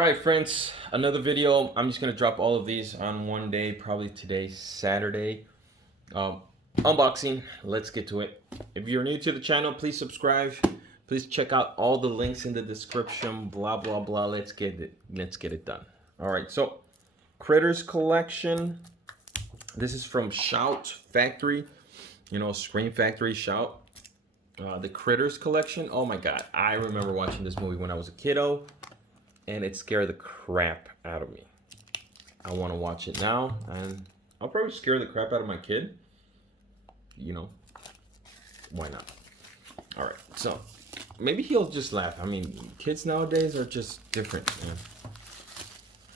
right, friends, another video. I'm just gonna drop all of these on one day, probably today, Saturday. Um, Unboxing. Let's get to it. If you're new to the channel, please subscribe. Please check out all the links in the description. Blah blah blah. Let's get it. Let's get it done. All right. So, Critters collection. This is from Shout Factory. You know, Scream Factory. Shout. The Critters collection. Oh my God, I remember watching this movie when I was a kiddo, and it scared the crap out of me. I want to watch it now, and I'll probably scare the crap out of my kid. You know, why not? All right, so maybe he'll just laugh. I mean, kids nowadays are just different, man.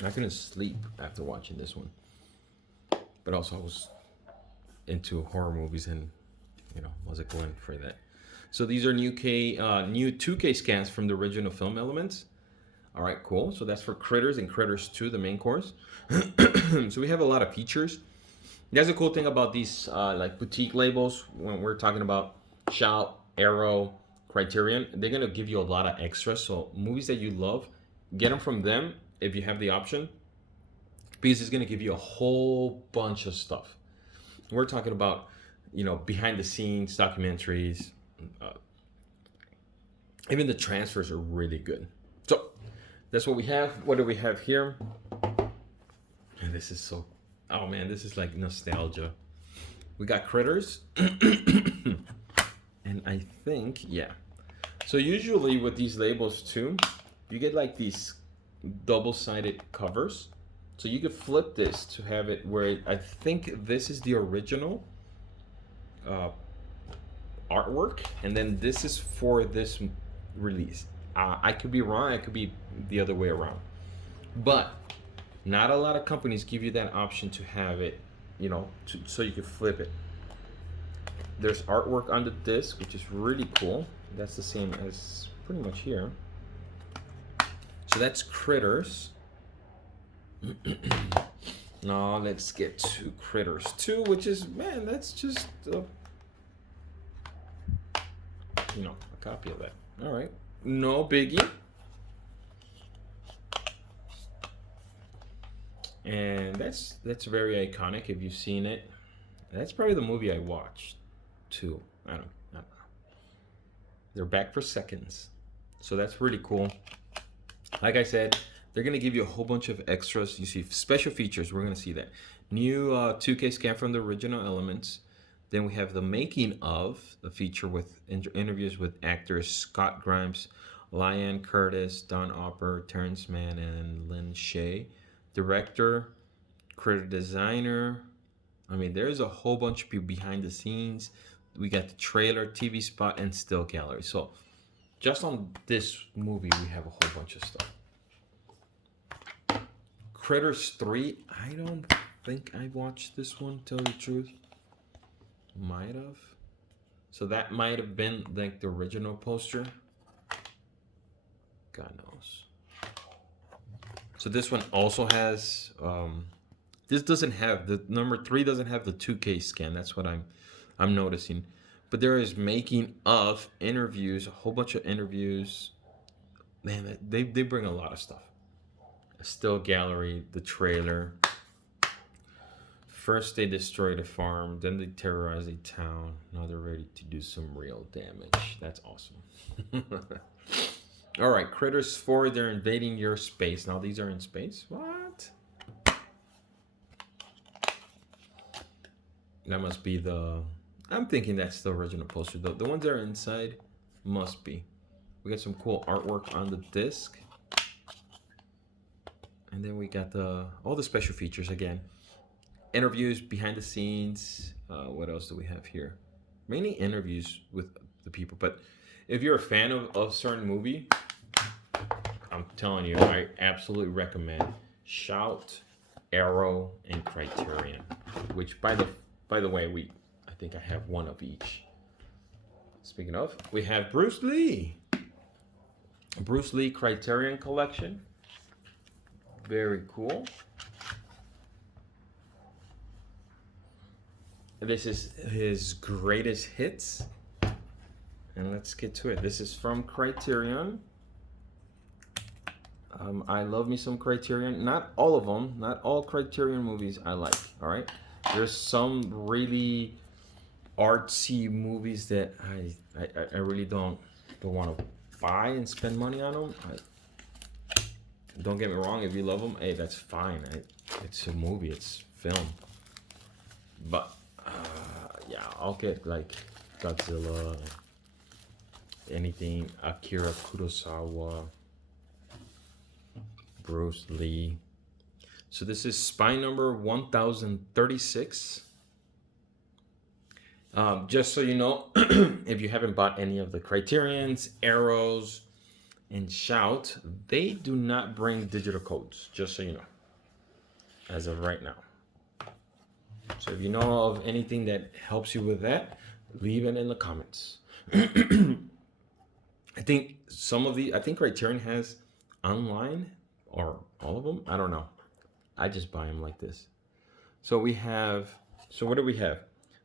I couldn't sleep after watching this one, but also I was into horror movies, and you know, wasn't going for that. So these are new 2K scans from the original film elements. All right, cool. So that's for Critters and Critters 2, the main course. So we have a lot of features. That's a cool thing about these like boutique labels when we're talking about Shout, Arrow, Criterion. They're gonna give you a lot of extras. So movies that you love, get them from them if you have the option, because it's gonna give you a whole bunch of stuff. We're talking about, you know, behind the scenes documentaries. Even the transfers are really good. So that's what we have. What do we have here? And this is so, oh man, this is like nostalgia. We got Critters. And I think, yeah. So usually with these labels too, you get like these double-sided covers. So you could flip this to have it where I think this is the original artwork, and then this is for this release. I could be wrong. I could be the other way around, but not a lot of companies give you that option to have it, you know, so you can flip it. There's artwork on the disc, which is really cool. That's the same as pretty much here. So that's Critters. Now let's get to Critters 2, which is, man, that's just you know, a copy of that. All right, no biggie. And that's very iconic if you've seen it. That's probably the movie I watched too. I don't know. They're back for seconds, so that's really cool. Like I said, they're gonna give you a whole bunch of extras. You see special features. We're gonna see that new 2K scan from the original elements. Then we have the making of, a feature with interviews with actors Scott Grimes, Lyanne Curtis, Don Opper, Terrence Mann, and Lynn Shay. Director, critter designer. I mean, there's a whole bunch of people behind the scenes. We got the trailer, TV spot, and still gallery. So just on this movie, we have a whole bunch of stuff. Critters 3, I don't think I watched this one, tell you the truth. Might have. So that might have been like the original poster. God knows. So this one also has, this doesn't have, the number 3 doesn't have the 2K scan. That's what I'm noticing. But there is making of interviews, a whole bunch of interviews. Man, they bring a lot of stuff. A still gallery, the trailer. First they destroy the farm, then they terrorize a town. Now they're ready to do some real damage. That's awesome. All right, Critters 4, they're invading your space. Now these are in space? What? That must be the, I'm thinking that's the original poster. The ones that are inside must be. We got some cool artwork on the disc. And then we got all the special features again. Interviews, behind the scenes. What else do we have here? Mainly interviews with the people. But if you're a fan of a certain movie, I'm telling you, I absolutely recommend Shout, Arrow, and Criterion. Which, by the way, I think I have one of each. Speaking of, we have Bruce Lee. Bruce Lee Criterion collection. Very cool. This is his greatest hits. And let's get to it. This is from Criterion. I love me some Criterion. Not all of them. Not all Criterion movies I like. All right. There's some really artsy movies that I really don't want to buy and spend money on them. Don't get me wrong. If you love them, hey, that's fine. It's a movie. It's film. But yeah, I'll get like Godzilla, anything Akira Kurosawa, Bruce Lee. So this is spine number 1036. Just so you know, if you haven't bought any of the Criterions, Arrows, and Shout, they do not bring digital codes, just so you know, as of right now. So if you know of anything that helps you with that, leave it in the comments. I think Criterion has online, or all of them. I don't know. I just buy them like this. So what do we have?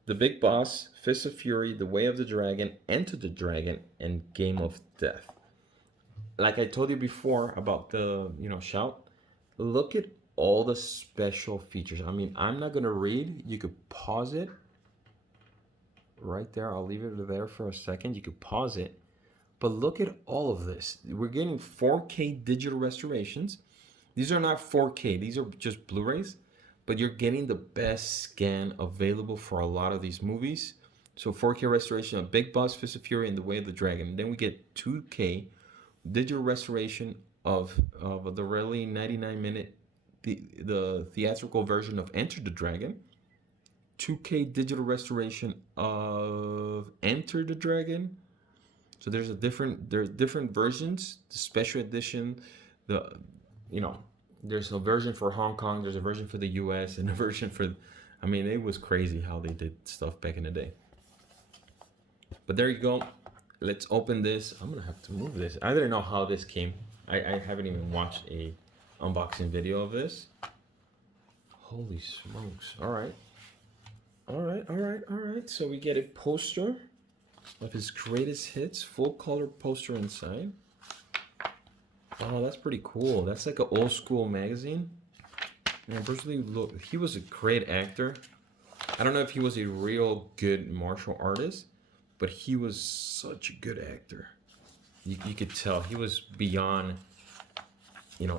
The Big Boss, Fist of Fury, The Way of the Dragon, Enter the Dragon, and Game of Death. Like I told you before about the, Shout, look at all the special features. I mean, I'm not going to read. You could pause it right there. I'll leave it there for a second. You could pause it. But look at all of this. We're getting 4K digital restorations. These are not 4K. These are just Blu-rays. But you're getting the best scan available for a lot of these movies. So 4K restoration of Big Boss, Fist of Fury, and The Way of the Dragon. And then we get 2K digital restoration of the really 99-minute, the theatrical version of Enter the Dragon. 2K digital restoration of Enter the Dragon. So there's different versions. The special edition, there's a version for Hong Kong, there's a version for the US, and a version for, I mean, it was crazy how they did stuff back in the day. But there you go. Let's open this. I'm gonna have to move this. I didn't know how this came. I haven't even watched a unboxing video of this. Holy smokes. All right. So we get a poster of his greatest hits, full color poster inside. Oh, that's pretty cool. That's like an old school magazine. And Bruce Lee, look, he was a great actor. I don't know if he was a real good martial artist, but he was such a good actor. You could tell he was beyond,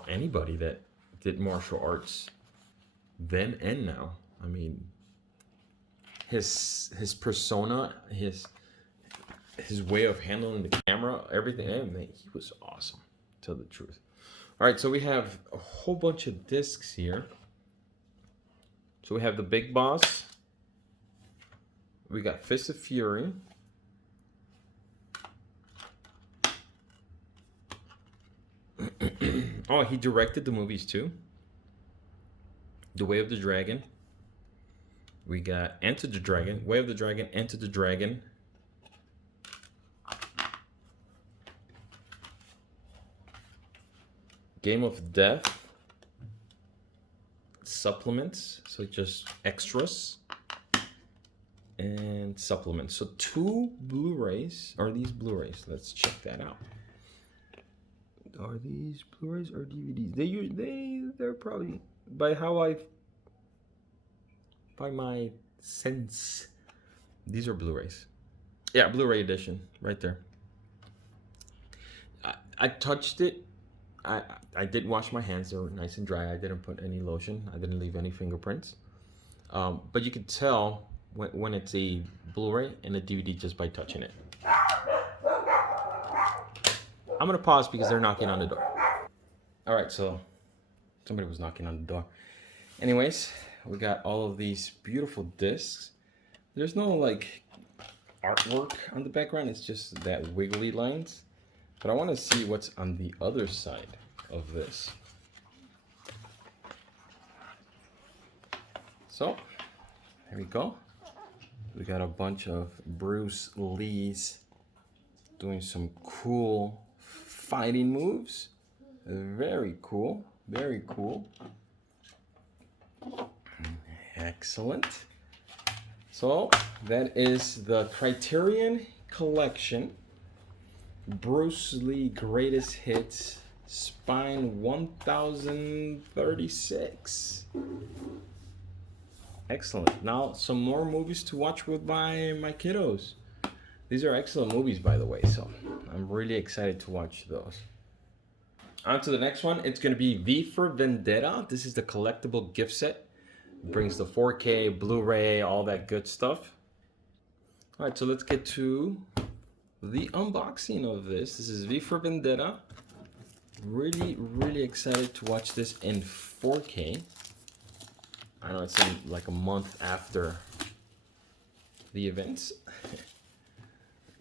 anybody that did martial arts then and now. I mean, his persona, his way of handling the camera, everything, he was awesome. Tell the truth. All right, so we have a whole bunch of discs here. So we have the Big Boss. We got Fist of Fury. Oh, he directed the movies too. The Way of the Dragon. We got Enter the Dragon. Way of the Dragon, Enter the Dragon. Game of Death. Supplements, so just extras and supplements. So 2 Blu-rays. Are these Blu-rays? Let's check that out. Are these Blu-rays or DVDs? They're probably, by my sense, these are Blu-rays. Yeah, Blu-ray edition right there. I touched it. I did wash my hands. They were nice and dry. I didn't put any lotion. I didn't leave any fingerprints. But you could tell when it's a Blu-ray and a DVD just by touching it. I'm going to pause because they're knocking on the door. All right, so somebody was knocking on the door. Anyways, we got all of these beautiful discs. There's no like artwork on the background. It's just that wiggly lines. But I want to see what's on the other side of this. So, here we go. We got a bunch of Bruce Lee's doing some cool fighting moves. Very cool. Very cool. Excellent. So, that is the Criterion Collection. Bruce Lee Greatest Hits Spine 1036. Excellent. Now some more movies to watch with my kiddos. These are excellent movies, by the way, so I'm really excited to watch those. On to the next one. It's going to be V for Vendetta. This is the collectible gift set. It brings the 4K, Blu-ray, all that good stuff. All right, so let's get to the unboxing of this. This is V for Vendetta. Really, really excited to watch this in 4K. I know it's in like a month after the events.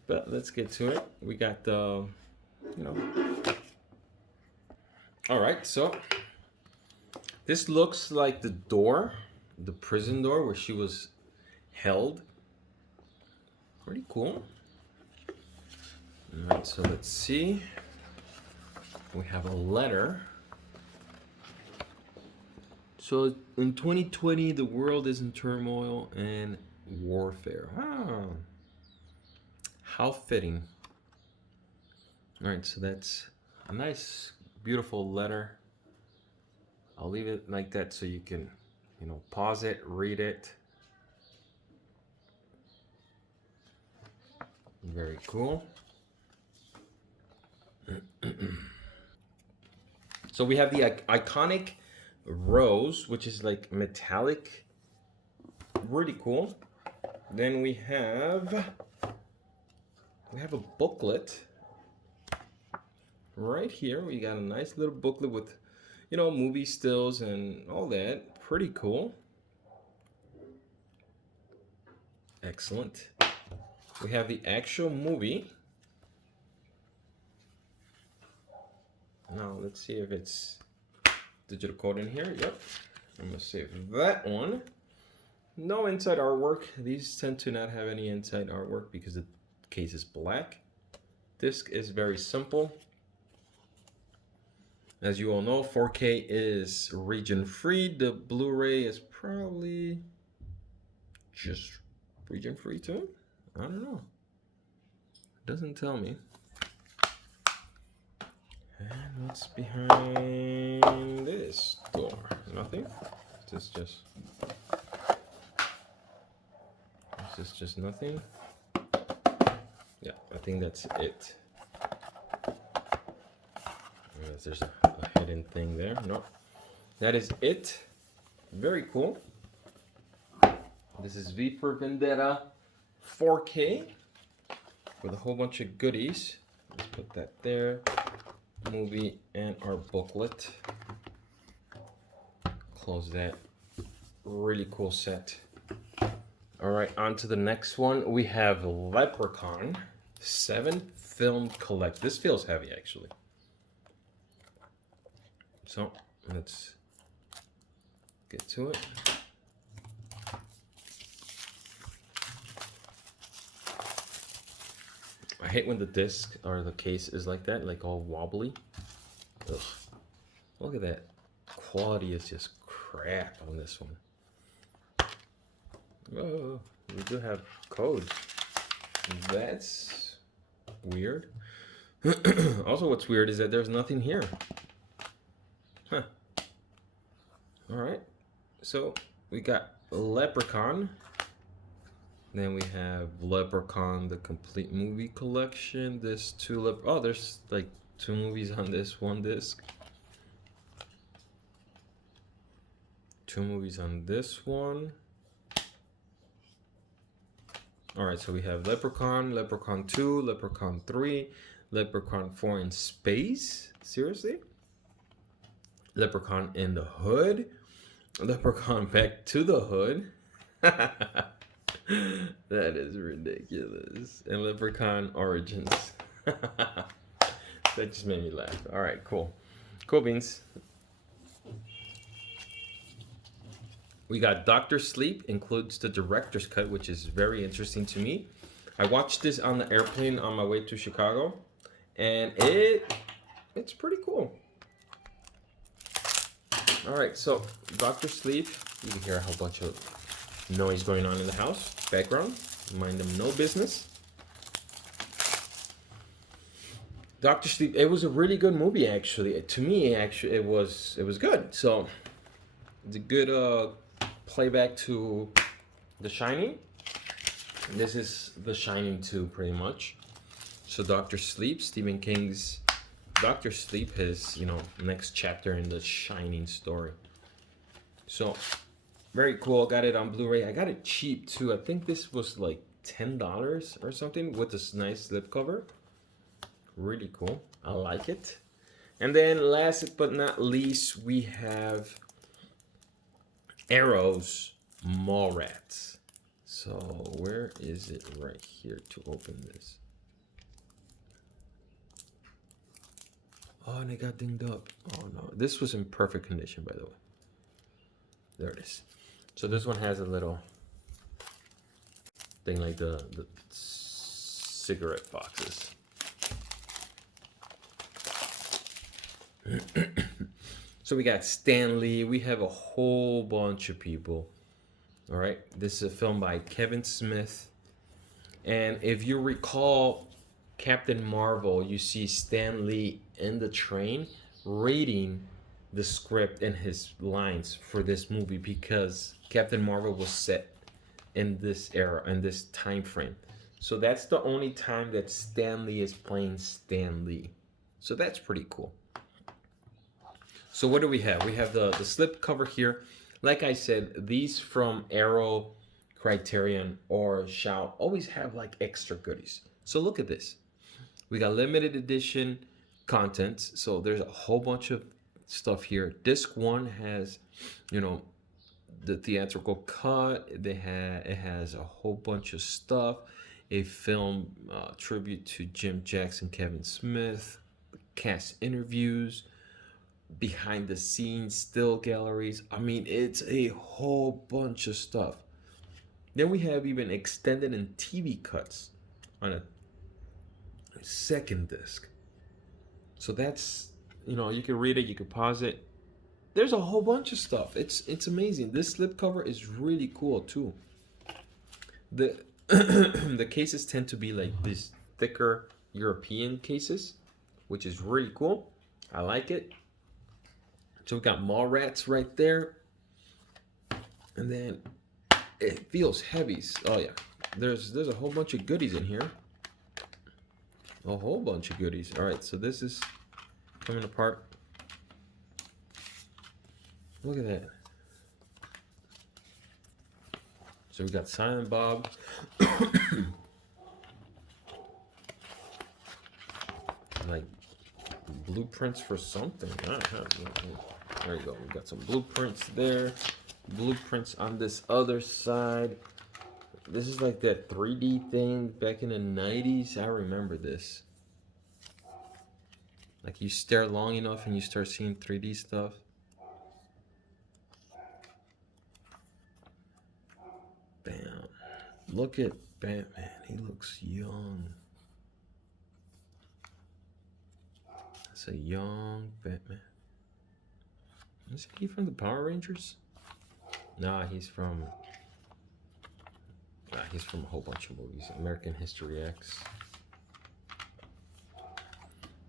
But let's get to it. We got the, all right, so this looks like the door, the prison door where she was held. Pretty cool. All right, so let's see. We have a letter. So in 2020, the world is in turmoil and warfare. Wow. How fitting. All right, so that's a nice, beautiful letter. I'll leave it like that so you can, pause it, read it. Very cool. So we have the iconic rose, which is like metallic. Really cool. Then we have a booklet right here. We got a nice little booklet with, movie stills and all that. Pretty cool. Excellent. We have the actual movie. Now let's see if it's digital code in here. Yep. I'm gonna save that one. No inside artwork. These tend to not have any inside artwork because the case is black. Disc is very simple. As you all know, 4K is region free. The Blu-ray is probably just region free too. I don't know. It doesn't tell me. And what's behind this door? Nothing. Is this just nothing? Yeah, I think that's it. Unless there's a hidden thing there. No, that is it. Very cool. This is V for Vendetta 4K with a whole bunch of goodies. Let's put that there. Movie and our booklet. Close that. Really cool set. All right, on to the next one. We have Leprechaun 7 film collect. This feels heavy actually. So let's get to it. I hate when the disc or the case is like that, like all wobbly. Ugh. Look at that. Quality is just crap on this one. Oh, we do have codes. That's weird. Also, what's weird is that there's nothing here. Huh. All right. So we got Leprechaun. Then we have Leprechaun, the complete movie collection. There's there's like 2 movies on this one disc. 2 movies on this one. All right, so we have Leprechaun, Leprechaun 2, Leprechaun 3, Leprechaun 4 in space. Seriously? Leprechaun in the Hood. Leprechaun Back to the Hood. That is ridiculous. And Leprechaun Origins. That just made me laugh. All right, cool. Cool beans. We got Dr. Sleep, includes the director's cut, which is very interesting to me. I watched this on the airplane on my way to Chicago, and it's pretty cool. All right, so Dr. Sleep, you can hear a whole bunch of noise going on in the house, background, mind them no business. Doctor Sleep. It was a really good movie, actually. To me, actually, it was good. So it's a good playback to The Shining. This is The Shining 2, pretty much. So Doctor Sleep, Stephen King's Doctor Sleep, his next chapter in the Shining story. So very cool. Got it on Blu-ray. I got it cheap too. I think this was like $10 or something with this nice slipcover. Really cool. I like it. And then last but not least, we have Arrow's Mallrats. So where is it? Right here to open this. Oh, and it got dinged up. Oh no, this was in perfect condition, by the way. There it is. So this one has a little thing like the cigarette boxes. So we got Stan Lee. We have a whole bunch of people. All right. This is a film by Kevin Smith. And if you recall Captain Marvel, you see Stan Lee in the train reading the script and his lines for this movie because Captain Marvel was set in this era, in this time frame. So that's the only time that Stan Lee is playing Stan Lee. So that's pretty cool. So what do we have? We have the slip cover here. Like I said, these from Arrow, Criterion, or Shaw always have like extra goodies. So look at this. We got limited edition contents. So there's a whole bunch of stuff here. Disc 1 has, the theatrical cut. It has a whole bunch of stuff. A film tribute to Jim Jackson, Kevin Smith, cast interviews, behind the scenes still galleries. I mean, it's a whole bunch of stuff. Then we have even extended and TV cuts on a second disc. So that's, you can read it, you can pause it. There's a whole bunch of stuff. It's amazing. This slipcover is really cool too. The the cases tend to be like these thicker European cases, which is really cool. I like it. So we got Mallrats right there. And then it feels heavy. Oh yeah. There's a whole bunch of goodies in here. A whole bunch of goodies. All right, so this is coming apart. Look at that. So we got Silent Bob. Like blueprints for something. There you go. We got some blueprints there. Blueprints on this other side. This is like that 3D thing back in the 90s. I remember this. Like you stare long enough and you start seeing 3D stuff. Bam. Look at Batman. He looks young. That's a young Batman. Is he from the Power Rangers? Nah, he's from a whole bunch of movies. American History X.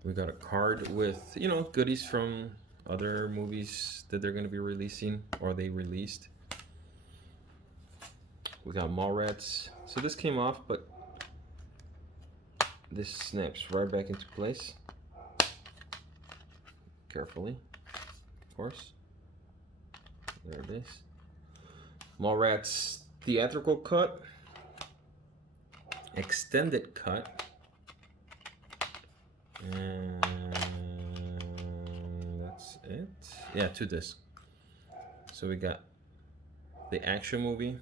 We got a card with, goodies from other movies that they're going to be releasing or they released. We got Mallrats. So this came off, but this snaps right back into place. Carefully, of course. There it is. Mallrats theatrical cut. Extended cut. And that's it. Yeah, 2 discs. So we got the action movie,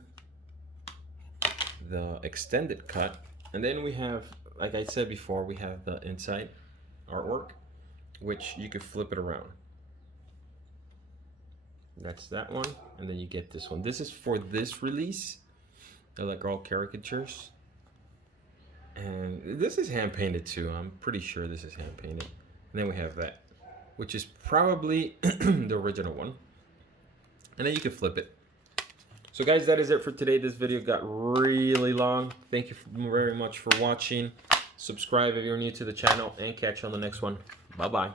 the extended cut, and then we have, like I said before, we have the inside artwork, which you could flip it around. That's that one, and then you get this one. This is for this release. They're like all caricatures. And this is hand painted too. I'm pretty sure this is hand painted. And then we have that, which is probably the original one. And then you can flip it. So guys, that is it for today. This video got really long. Thank you very much for watching. subscribe if you're new to the channel, and catch you on the next one. Bye-bye.